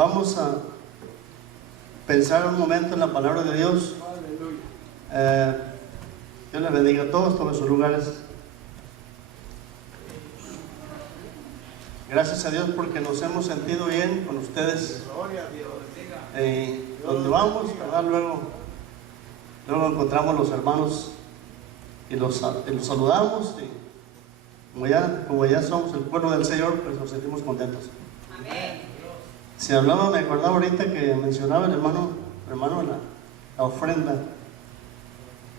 Vamos a pensar un momento en la palabra de Dios. Dios les bendiga a todos, tomen sus lugares. Gracias a Dios porque nos hemos sentido bien con ustedes. Donde vamos, ¿verdad? Luego encontramos los hermanos y los saludamos. Y como ya somos el pueblo del Señor, pues nos sentimos contentos. Amén. Se hablaba, me acordaba ahorita que mencionaba el hermano la ofrenda.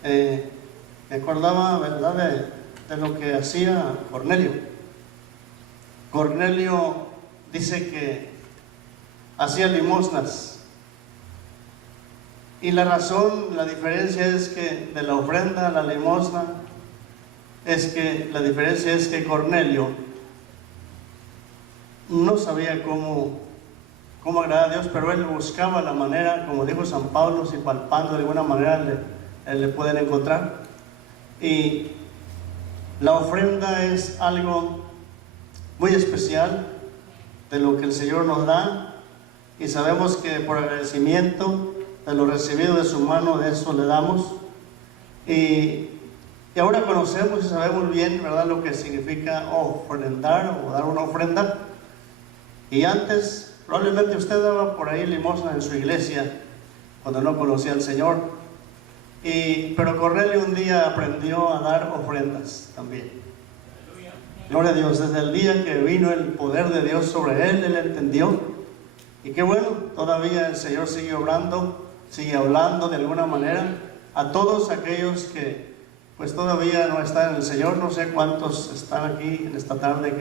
Me acordaba, ¿verdad?, de lo que hacía Cornelio. Cornelio dice que hacía limosnas. Y la razón, la diferencia es que de la ofrenda a la limosna, la diferencia es que Cornelio no sabía cómo agradar a Dios, pero él buscaba la manera, como dijo San Pablo, si palpando de alguna manera le pueden encontrar. Y la ofrenda es algo muy especial de lo que el Señor nos da, y sabemos que por agradecimiento de lo recibido de su mano, de eso le damos. Y ahora conocemos y sabemos bien, ¿verdad?, lo que significa ofrendar o dar una ofrenda. Y antes, probablemente usted daba por ahí limosna en su iglesia cuando no conocía al Señor. Pero Cornelio un día aprendió a dar ofrendas también. Gloria a Dios, desde el día que vino el poder de Dios sobre él entendió. Y qué bueno, todavía el Señor sigue obrando, sigue hablando de alguna manera a todos aquellos que pues todavía no están en el Señor. No sé cuántos están aquí en esta tarde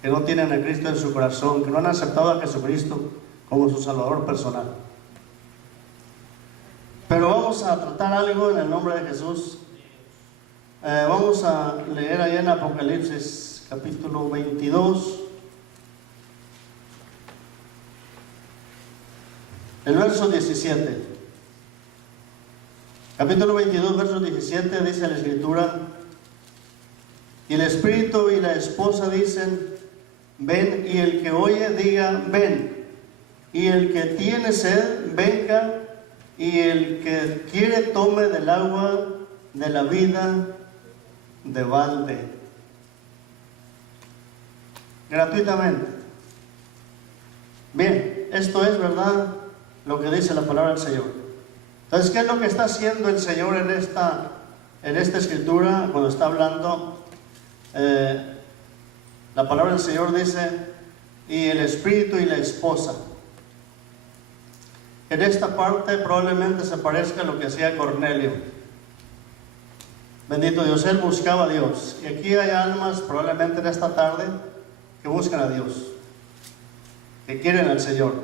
que no tienen a Cristo en su corazón, que no han aceptado a Jesucristo como su Salvador personal. Pero vamos a tratar algo en el nombre de Jesús. Vamos a leer ahí en Apocalipsis capítulo 22, el verso 17. Capítulo 22, verso 17, dice la Escritura: y el Espíritu y la esposa dicen, ven, y el que oye diga, ven, y el que tiene sed, venga, y el que quiere tome del agua de la vida de balde, gratuitamente. Bien, esto es, ¿verdad?, lo que dice la palabra del Señor. Entonces, ¿qué es lo que está haciendo el Señor en esta escritura cuando está hablando? La palabra del Señor dice, y el Espíritu y la esposa. En esta parte probablemente se parezca a lo que hacía Cornelio. Bendito Dios, él buscaba a Dios. Y aquí hay almas probablemente en esta tarde que buscan a Dios, que quieren al Señor.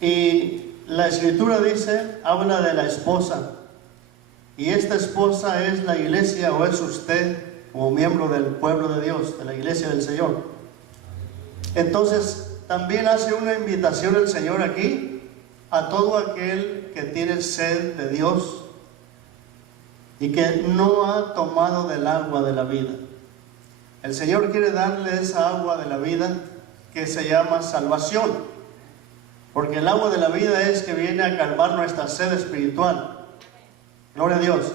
Y la Escritura dice, habla de la esposa. Y esta esposa es la iglesia, o es usted como miembro del pueblo de Dios, de la iglesia del Señor. Entonces también hace una invitación el Señor aquí a todo aquel que tiene sed de Dios y que no ha tomado del agua de la vida. El Señor quiere darle esa agua de la vida que se llama salvación, porque el agua de la vida es que viene a calmar nuestra sed espiritual. Gloria a Dios.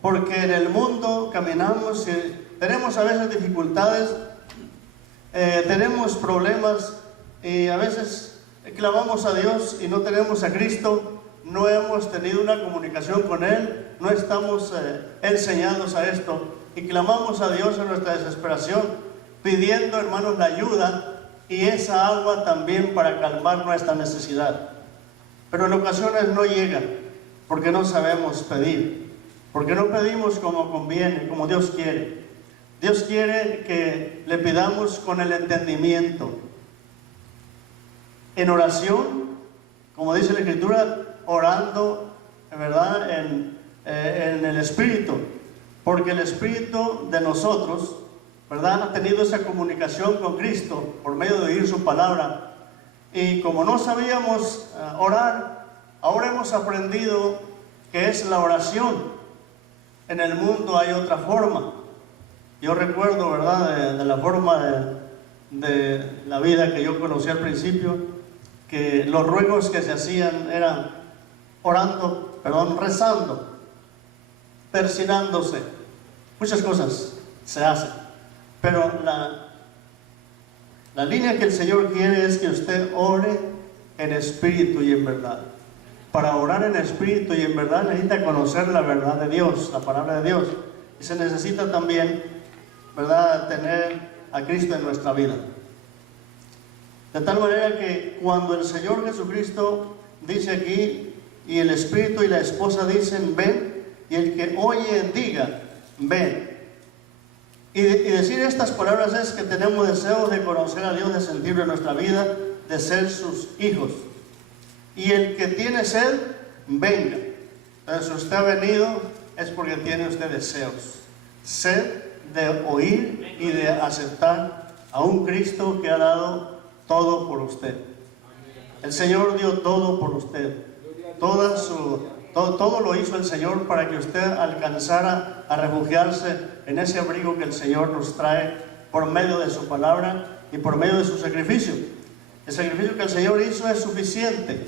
Porque en el mundo caminamos y tenemos a veces dificultades, tenemos problemas, y a veces clamamos a Dios y no tenemos a Cristo. No hemos tenido una comunicación con Él, no estamos enseñados a esto, y clamamos a Dios en nuestra desesperación, pidiendo, hermanos, la ayuda y esa agua también para calmar nuestra necesidad. Pero en ocasiones no llega, porque no sabemos pedir, porque no pedimos como conviene, como Dios quiere. Dios quiere que le pidamos con el entendimiento, en oración, como dice la Escritura, orando, ¿verdad?, en el Espíritu, porque el Espíritu de nosotros, ¿verdad?, ha tenido esa comunicación con Cristo por medio de oír su palabra. Y como no sabíamos orar, ahora hemos aprendido que es la oración. En el mundo hay otra forma. Yo recuerdo, ¿verdad?, de la forma de la vida que yo conocí al principio. que los ruegos que se hacían eran rezando, persinándose, muchas cosas se hacen, pero la línea que el Señor quiere es que usted ore en espíritu y en verdad. Para orar en espíritu y en verdad necesita conocer la verdad de Dios, la palabra de Dios, y se necesita también, ¿verdad?, tener a Cristo en nuestra vida. De tal manera que cuando el Señor Jesucristo dice aquí, y el Espíritu y la esposa dicen, ven, y el que oye diga, ven. Y decir estas palabras es que tenemos deseo de conocer a Dios, de sentirlo en nuestra vida, de ser sus hijos. Y el que tiene sed, venga. Entonces, si usted ha venido, es porque tiene usted deseos. Sed de oír y de aceptar a un Cristo que ha dado todo por usted. El Señor dio todo por usted. Todo lo hizo el Señor para que usted alcanzara a refugiarse en ese abrigo que el Señor nos trae por medio de su palabra y por medio de su sacrificio. El sacrificio que el Señor hizo es suficiente.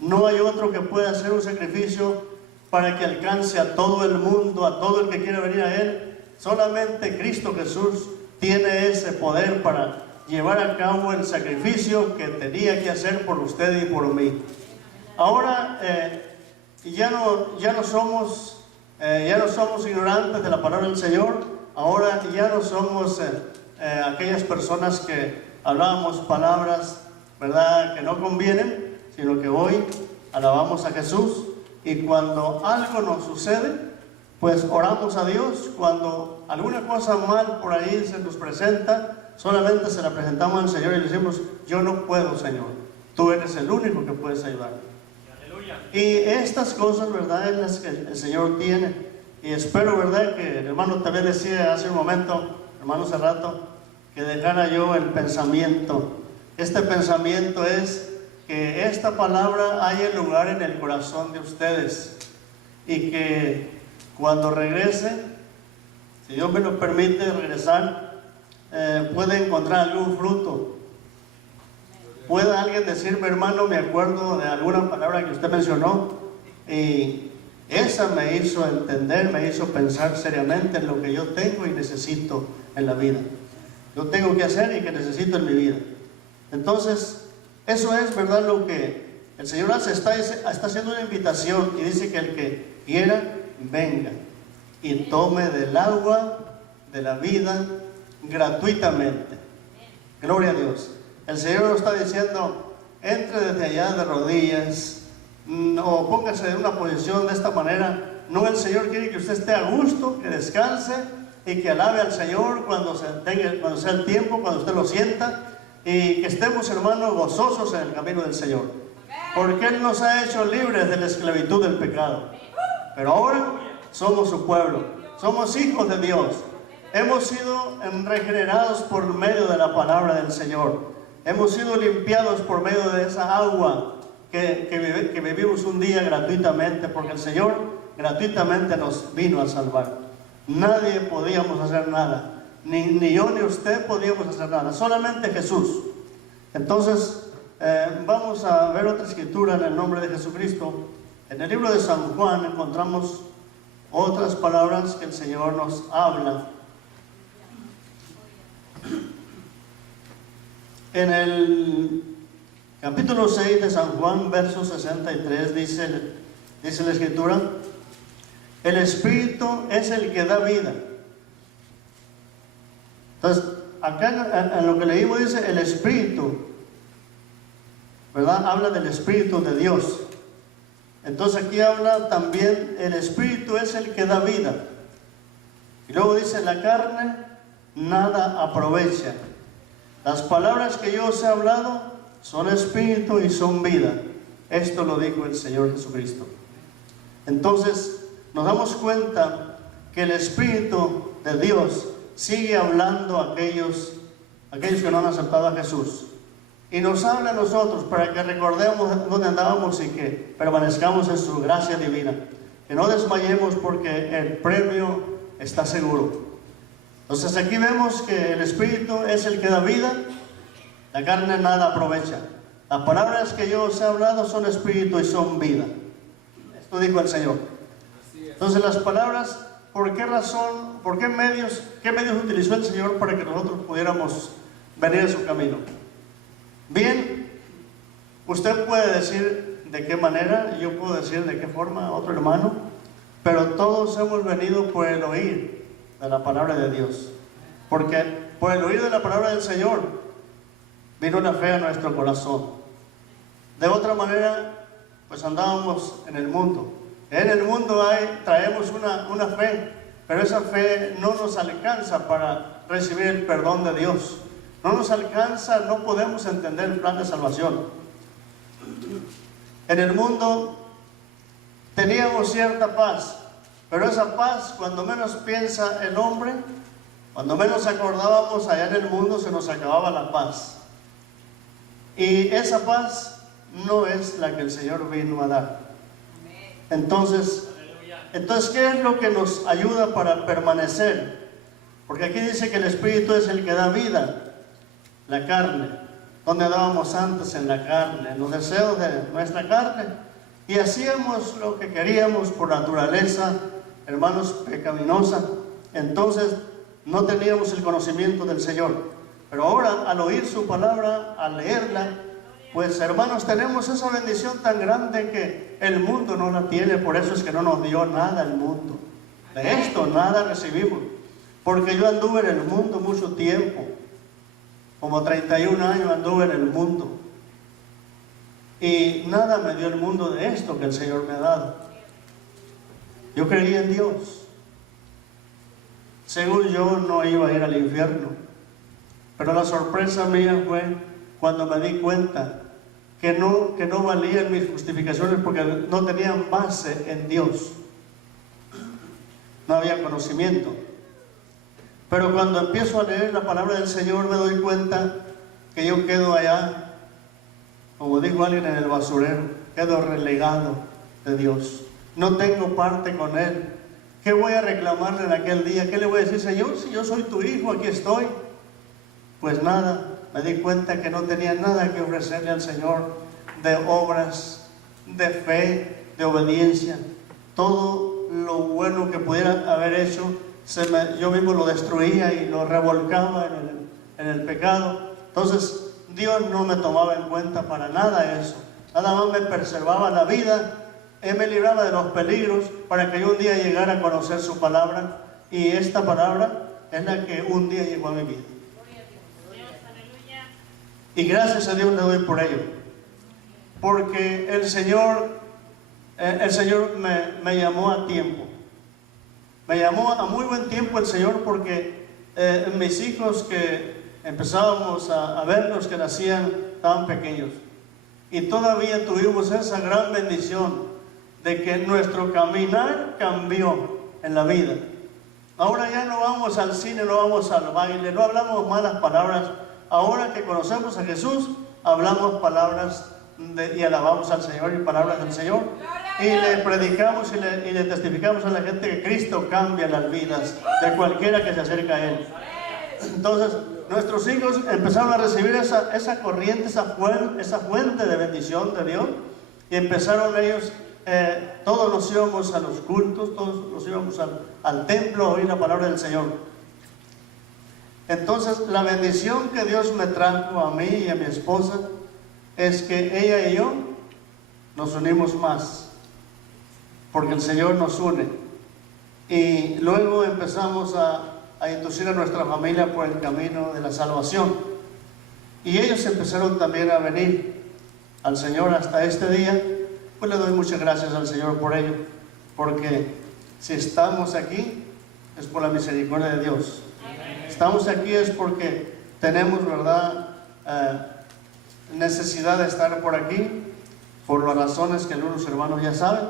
No hay otro que pueda hacer un sacrificio para que alcance a todo el mundo, a todo el que quiera venir a Él. Solamente Cristo Jesús tiene ese poder para llevar a cabo el sacrificio que tenía que hacer por usted y por mí. Ahora ya no somos ignorantes de la palabra del Señor. Ahora ya no somos aquellas personas que hablábamos palabras, ¿verdad?, que no convienen, sino que hoy alabamos a Jesús, y cuando algo nos sucede, pues oramos a Dios. Cuando alguna cosa mal por ahí se nos presenta, solamente se la presentamos al Señor y le decimos, yo no puedo, Señor, tú eres el único que puedes ayudar. Y estas cosas, ¿verdad?, es las que el Señor tiene. Y espero, ¿verdad?, que el hermano también decía hace un momento, hermano, hace rato, que dejara yo el pensamiento. Este pensamiento es que esta palabra haya lugar en el corazón de ustedes, y que cuando regrese, si Dios me lo permite regresar, puede encontrar algún fruto. Pueda alguien decirme, hermano, me acuerdo de alguna palabra que usted mencionó y esa me hizo entender, me hizo pensar seriamente en lo que yo tengo y necesito en la vida. Yo tengo que hacer y que necesito en mi vida. Entonces, eso es, ¿verdad?, lo que el Señor hace. Está haciendo una invitación y dice que el que quiera, venga y tome del agua de la vida gratuitamente. Gloria a Dios. El Señor nos está diciendo, entre desde allá de rodillas, o póngase en una posición de esta manera. No, el Señor quiere que usted esté a gusto, que descanse y que alabe al Señor cuando sea el tiempo, cuando usted lo sienta. Y que estemos, hermanos, gozosos en el camino del Señor, porque Él nos ha hecho libres de la esclavitud del pecado. Pero ahora somos su pueblo, somos hijos de Dios. Hemos sido regenerados por medio de la palabra del Señor. Hemos sido limpiados por medio de esa agua que vivimos un día gratuitamente, porque el Señor gratuitamente nos vino a salvar. Nadie podíamos hacer nada. Ni yo ni usted podíamos hacer nada, solamente Jesús. Entonces, vamos a ver otra escritura en el nombre de Jesucristo. En el libro de San Juan encontramos otras palabras que el Señor nos habla. En el capítulo 6 de San Juan, verso 63, dice la escritura, el Espíritu es el que da vida. Entonces, acá en lo que leímos dice el Espíritu, ¿verdad? Habla del Espíritu de Dios. Entonces aquí habla también, el Espíritu es el que da vida. Y luego dice, la carne nada aprovecha. Las palabras que yo os he hablado son Espíritu y son vida. Esto lo dijo el Señor Jesucristo. Entonces, nos damos cuenta que el Espíritu de Dios sigue hablando a aquellos que no han aceptado a Jesús, y nos habla a nosotros para que recordemos dónde andábamos y que permanezcamos en su gracia divina, que no desmayemos porque el premio está seguro. Entonces aquí vemos que el Espíritu es el que da vida, la carne nada aprovecha. Las palabras que yo os he hablado son espíritu y son vida. Esto dijo el Señor. Entonces las palabras, ¿por qué razón, qué medios utilizó el Señor para que nosotros pudiéramos venir a su camino? Bien, usted puede decir de qué manera, yo puedo decir de qué forma, otro hermano, pero todos hemos venido por el oír de la palabra de Dios. Porque por el oír de la palabra del Señor vino la fe a nuestro corazón. De otra manera, pues andábamos en el mundo. En el mundo traemos una fe, pero esa fe no nos alcanza para recibir el perdón de Dios. No nos alcanza, no podemos entender el plan de salvación. En el mundo teníamos cierta paz, pero esa paz, cuando menos piensa el hombre, cuando menos acordábamos, allá en el mundo se nos acababa la paz. Y esa paz no es la que el Señor vino a dar. Entonces, ¿qué es lo que nos ayuda para permanecer? Porque aquí dice que el Espíritu es el que da vida. La carne, donde andábamos antes en la carne, en los deseos de nuestra carne, y hacíamos lo que queríamos por naturaleza, hermanos, pecaminosa. Entonces no teníamos el conocimiento del Señor. Pero ahora, al oír su palabra, al leerla, pues hermanos, tenemos esa bendición tan grande que el mundo no la tiene. Por eso es que no nos dio nada el mundo. De esto nada recibimos. Porque yo anduve en el mundo mucho tiempo. Como 31 años anduve en el mundo. Y nada me dio el mundo de esto que el Señor me ha dado. Yo creía en Dios. Según yo no iba a ir al infierno. Pero la sorpresa mía fue cuando me di cuenta que no valían mis justificaciones porque no tenían base en Dios. No había conocimiento. Pero cuando empiezo a leer la palabra del Señor me doy cuenta que yo quedo allá, como dijo alguien, en el basurero, quedo relegado de Dios. No tengo parte con Él. ¿Qué voy a reclamarle en aquel día? ¿Qué le voy a decir? Señor, si yo soy tu hijo, aquí estoy. Pues nada, me di cuenta que no tenía nada que ofrecerle al Señor de obras, de fe, de obediencia. Todo lo bueno que pudiera haber hecho, yo mismo lo destruía y lo revolcaba en el pecado. Entonces Dios no me tomaba en cuenta para nada eso. Nada más me preservaba la vida. Él me libraba de los peligros para que yo un día llegara a conocer su palabra. Y esta palabra es la que un día llegó a mi vida. Y gracias a Dios le doy por ello. Porque el Señor me llamó a tiempo. Me llamó a muy buen tiempo el Señor, porque mis hijos que empezábamos a verlos que nacían estaban pequeños. Y todavía tuvimos esa gran bendición de que nuestro caminar cambió en la vida. Ahora ya no vamos al cine, no vamos al baile, no hablamos malas palabras. Ahora que conocemos a Jesús, hablamos palabras y alabamos al Señor y palabras del Señor. Y le predicamos y le testificamos a la gente que Cristo cambia las vidas de cualquiera que se acerca a Él. Entonces, nuestros hijos empezaron a recibir esa corriente, esa fuente de bendición de Dios. Y empezaron ellos, todos nos íbamos a los cultos, todos nos íbamos al templo a oír la palabra del Señor. Entonces, la bendición que Dios me trajo a mí y a mi esposa es que ella y yo nos unimos más, porque el Señor nos une. Y luego empezamos a inducir a nuestra familia por el camino de la salvación. Y ellos empezaron también a venir al Señor hasta este día. Pues le doy muchas gracias al Señor por ello, porque si estamos aquí es por la misericordia de Dios. Estamos aquí es porque tenemos, ¿verdad?, necesidad de estar por aquí, por las razones que algunos hermanos ya saben.